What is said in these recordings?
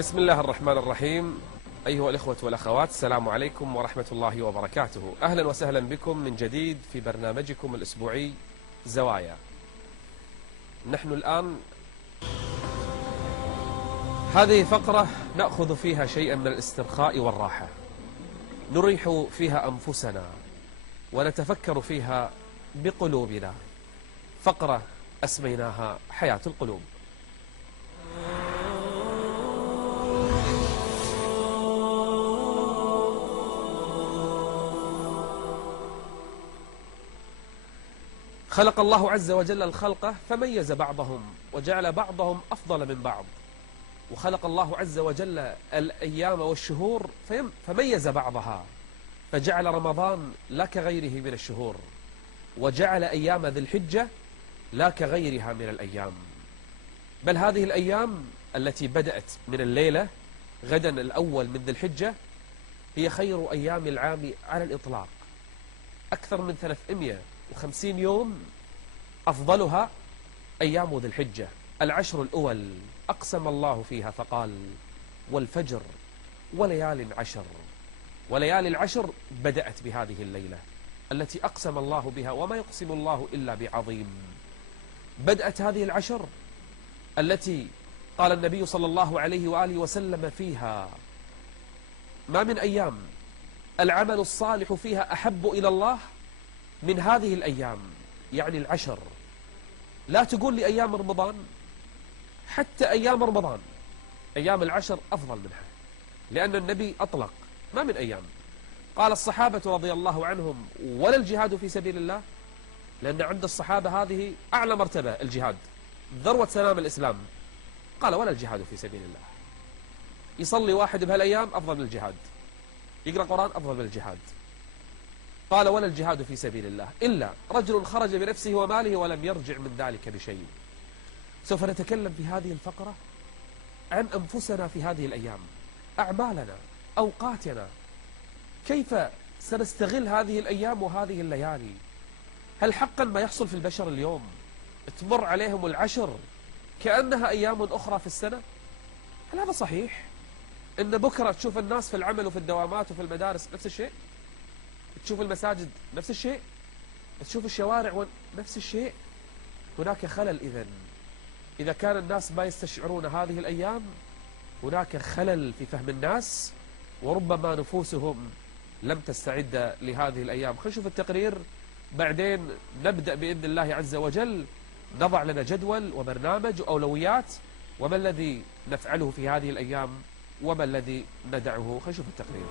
بسم الله الرحمن الرحيم. أيها الإخوة والأخوات، السلام عليكم ورحمة الله وبركاته. أهلا وسهلا بكم من جديد في برنامجكم الأسبوعي زوايا. نحن الآن هذه فقرة نأخذ فيها شيئا من الاسترخاء والراحة، نريح فيها أنفسنا ونتفكر فيها بقلوبنا. فقرة أسميناها حياة القلوب. خلق الله عز وجل الخلق فميز بعضهم وجعل بعضهم أفضل من بعض، وخلق الله عز وجل الأيام والشهور فميز بعضها، فجعل رمضان لا كغيره من الشهور، وجعل أيام ذي الحجة لا كغيرها من الأيام. بل هذه الأيام التي بدأت من الليلة غدا الأول من ذي الحجة هي خير أيام العام على الإطلاق. أكثر من 350 يوم أفضلها أيام ذي الحجة. العشر الأول أقسم الله فيها فقال: والفجر وليال عشر. وليال العشر بدأت بهذه الليلة التي أقسم الله بها، وما يقسم الله إلا بعظيم. بدأت هذه العشر التي قال النبي صلى الله عليه وآله وسلم فيها: ما من أيام العمل الصالح فيها أحب إلى الله من هذه الأيام، يعني العشر. لا تقول لي أيام رمضان، حتى أيام رمضان أيام العشر أفضل منها، لأن النبي أطلق ما من أيام. قال الصحابة رضي الله عنهم: ولا الجهاد في سبيل الله، لأن عند الصحابة هذه أعلى مرتبة، الجهاد ذروة سلام الإسلام. قال: ولا الجهاد في سبيل الله. يصلي واحد بهالأيام أفضل من الجهاد، يقرأ قرآن أفضل من الجهاد. قال: ولا الجهاد في سبيل الله إلا رجل خرج بنفسه وماله ولم يرجع من ذلك بشيء. سوف نتكلم في هذه الفقرة عن أنفسنا في هذه الأيام، أعمالنا، أوقاتنا، كيف سنستغل هذه الأيام وهذه الليالي. هل حقا ما يحصل في البشر اليوم تمر عليهم العشر كأنها أيام أخرى في السنة؟ هل هذا صحيح؟ إن بكرة تشوف الناس في العمل وفي الدوامات وفي المدارس نفس الشيء، تشوف المساجد نفس الشيء، تشوف الشوارع نفس الشيء. هناك خلل. إذا كان الناس ما يستشعرون هذه الأيام، هناك خلل في فهم الناس، وربما نفوسهم لم تستعد لهذه الأيام. خلينا نشوف التقرير، بعدين نبدأ بإذن الله عز وجل، نضع لنا جدول وبرنامج وأولويات، وما الذي نفعله في هذه الأيام وما الذي ندعه. خلينا نشوف التقرير.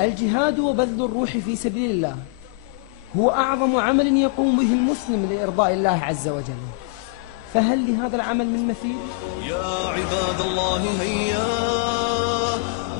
الجهاد وبذل الروح في سبيل الله هو أعظم عمل يقوم به المسلم لإرضاء الله عز وجل، فهل لهذا العمل من مثيل؟ يا عباد الله هيا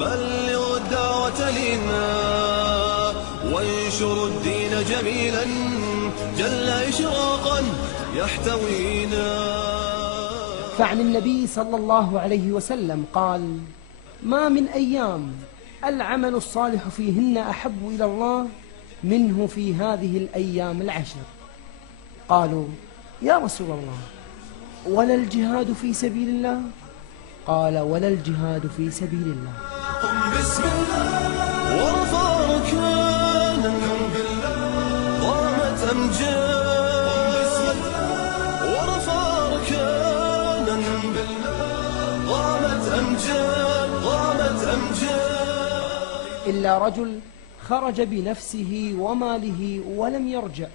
بلغوا الدعوة لنا وانشروا الدين جميلا جل إشراقا يحتوينا. فعن النبي صلى الله عليه وسلم قال: ما من أيام العمل الصالح فيهن أحب إلى الله منه في هذه الأيام العشر. قالوا: يا رسول الله، ولا الجهاد في سبيل الله؟ قال: ولا الجهاد في سبيل الله. قم بسم الله وارفع ركانا بالله قامت أمجاد. قم بسم الله وارفع ركانا بالله قامت أمجاد. قامت أمجاد. إلا رجل خرج بنفسه وماله ولم يرجع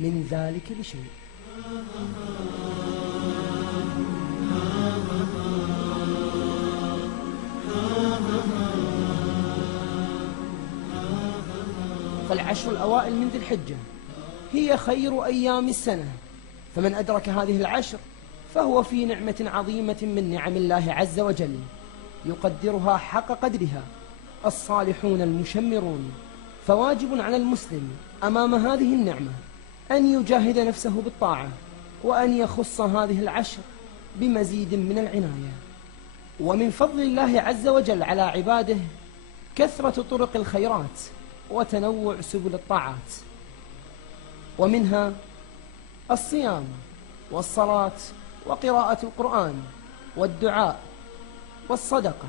من ذلك بشيء. العشر الأوائل من ذي الحجة هي خير أيام السنة، فمن أدرك هذه العشر فهو في نعمة عظيمة من نعم الله عز وجل يقدرها حق قدرها الصالحون المشمرون. فواجب على المسلم أمام هذه النعمة أن يجاهد نفسه بالطاعة، وأن يخص هذه العشر بمزيد من العناية. ومن فضل الله عز وجل على عباده كثرة طرق الخيرات وتنوع سبل الطاعات، ومنها الصيام والصلاة وقراءة القرآن والدعاء والصدقة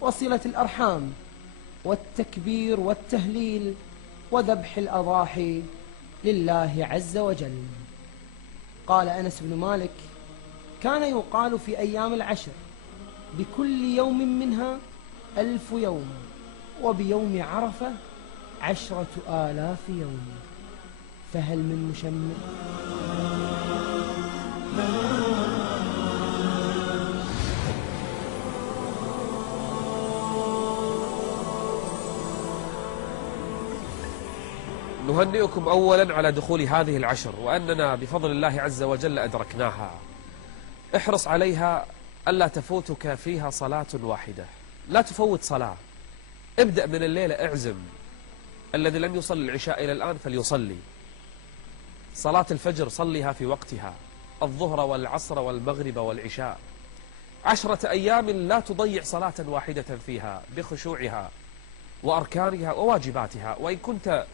وصلة الأرحام والتكبير والتهليل وذبح الأضاحي لله عز وجل. قال أنس بن مالك: كان يقال في أيام العشر بكل يوم منها 1000 يوم، وبيوم عرفة 10,000 يوم، فهل من مشمر؟ نهنئكم أولا على دخول هذه العشر، وأننا بفضل الله عز وجل أدركناها. احرص عليها ألا تفوتك فيها صلاة واحدة، لا تفوت صلاة. ابدأ من الليلة، اعزم الذي لم يصلي العشاء إلى الآن فليصلي. صلاة الفجر صليها في وقتها، الظهر والعصر والمغرب والعشاء. 10 أيام لا تضيع صلاة واحدة فيها بخشوعها وأركانها وواجباتها. وإن كنت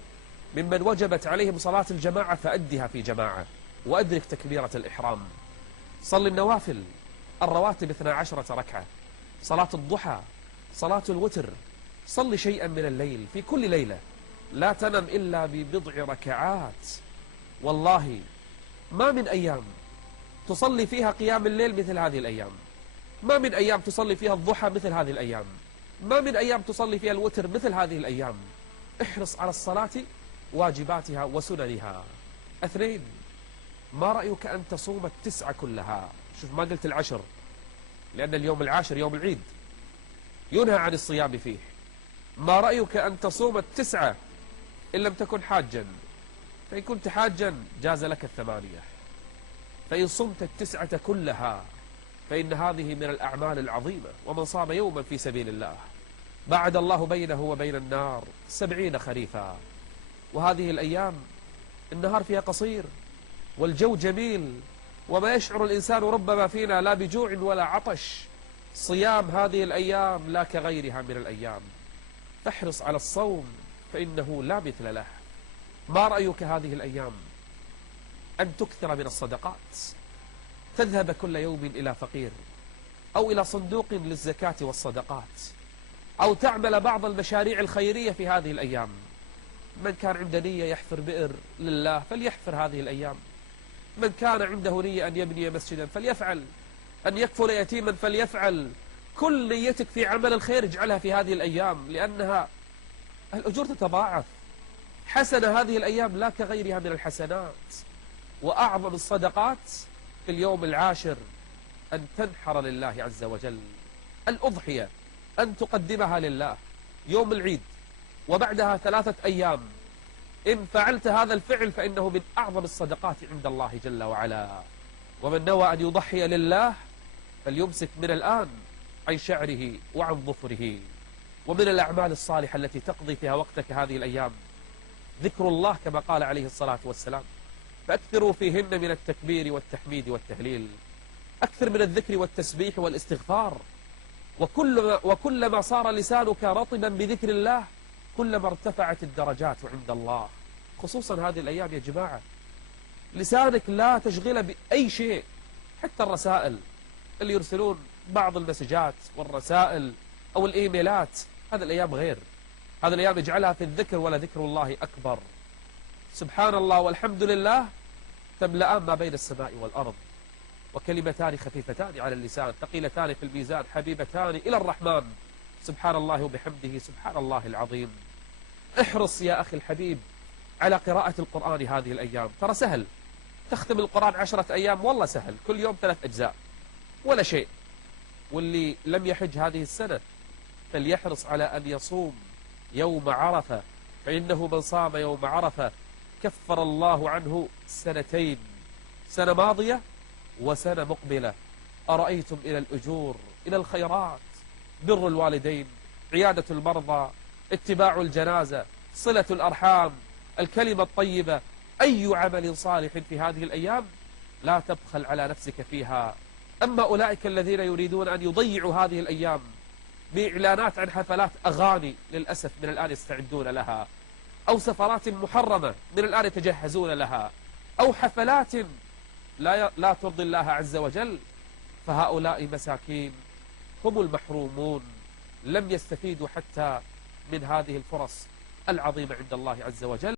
ممن وجبت عليهم صلاة الجماعة فأدها في جماعة، وأدرك تكبيرة الإحرام. صل النوافل الرواتب 12 ركعة، صلاة الضحى، صلاة الوتر. صل شيئا من الليل في كل ليلة، لا تنم إلا ببضع ركعات. والله ما من أيام تصلي فيها قيام الليل مثل هذه الأيام، ما من أيام تصلي فيها الضحى مثل هذه الأيام، ما من أيام تصلي فيها الوتر مثل هذه الأيام. احرص على الصلاة واجباتها وسننها. 2، ما رأيك أن تصوم 9 كلها؟ شوف، ما قلت العشر، لأن اليوم العاشر يوم العيد ينهى عن الصيام فيه. ما رأيك أن تصوم 9 إن لم تكن حاجا؟ فإن كنت حاجا جاز لك 8، فإن صمت 9 كلها فإن هذه من الأعمال العظيمة. ومن صام يوما في سبيل الله بعد الله بينه وبين النار 70 خريفا. وهذه الأيام النهار فيها قصير والجو جميل، وما يشعر الإنسان ربما فينا لا بجوع ولا عطش. صيام هذه الأيام لا كغيرها من الأيام، فاحرص على الصوم فإنه لا مثل له. ما رأيك هذه الأيام أن تكثر من الصدقات، تذهب كل يوم إلى فقير أو إلى صندوق للزكاة والصدقات، أو تعمل بعض المشاريع الخيرية في هذه الأيام. من كان عنده نية يحفر بئر لله فليحفر هذه الأيام، من كان عنده نية أن يبني مسجدا فليفعل، أن يكفل يتيما فليفعل. كل نيتك في عمل الخير اجعلها في هذه الأيام، لأنها الأجور تتضاعف. حسنة هذه الأيام لا كغيرها من الحسنات. وأعظم الصدقات في اليوم العاشر أن تنحر لله عز وجل الأضحية، أن تقدمها لله يوم العيد وبعدها 3 أيام. إن فعلت هذا الفعل فإنه من أعظم الصدقات عند الله جل وعلا. ومن نوى أن يضحي لله فليمسك من الآن عن شعره وعن ظفره. ومن الأعمال الصالحة التي تقضي فيها وقتك هذه الأيام ذكر الله كما قال عليه الصلاة والسلام: فأكثروا فيهن من التكبير والتحميد والتهليل. أكثر من الذكر والتسبيح والاستغفار. وكلما صار لسانك رطبا بذكر الله كلما ارتفعت الدرجات عند الله. خصوصا هذه الأيام يا جماعة، لسانك لا تشغله بأي شيء، حتى الرسائل اللي يرسلون بعض المسجات والرسائل أو الإيميلات، هذه الأيام غير. هذه الأيام اجعلها في الذكر، ولا ذكر الله أكبر. سبحان الله والحمد لله تملأان ما بين السماء والأرض، وكلمتان خفيفتان على اللسان ثقيلتان في الميزان حبيبتان إلى الرحمن. سبحان الله وبحمده سبحان الله العظيم. احرص يا أخي الحبيب على قراءة القرآن هذه الأيام. ترى سهل، تختم القرآن 10 أيام والله سهل، كل يوم 3 أجزاء ولا شيء. واللي لم يحج هذه السنة فليحرص على أن يصوم يوم عرفة فإنه من صام يوم عرفة كفر الله عنه سنتين، سنة ماضية وسنة مقبلة. أرأيتم إلى الأجور، إلى الخيرات، بر الوالدين، عيادة المرضى، اتباع الجنازة، صلة الأرحام، الكلمة الطيبة، أي عمل صالح في هذه الأيام لا تبخل على نفسك فيها. أما أولئك الذين يريدون أن يضيعوا هذه الأيام بإعلانات عن حفلات أغاني، للأسف من الآن يستعدون لها، أو سفرات محرمة من الآن يتجهزون لها، أو حفلات لا ترضي الله عز وجل، فهؤلاء مساكين هم المحرومون، لم يستفيدوا حتى من هذه الفرص العظيمة عند الله عز وجل.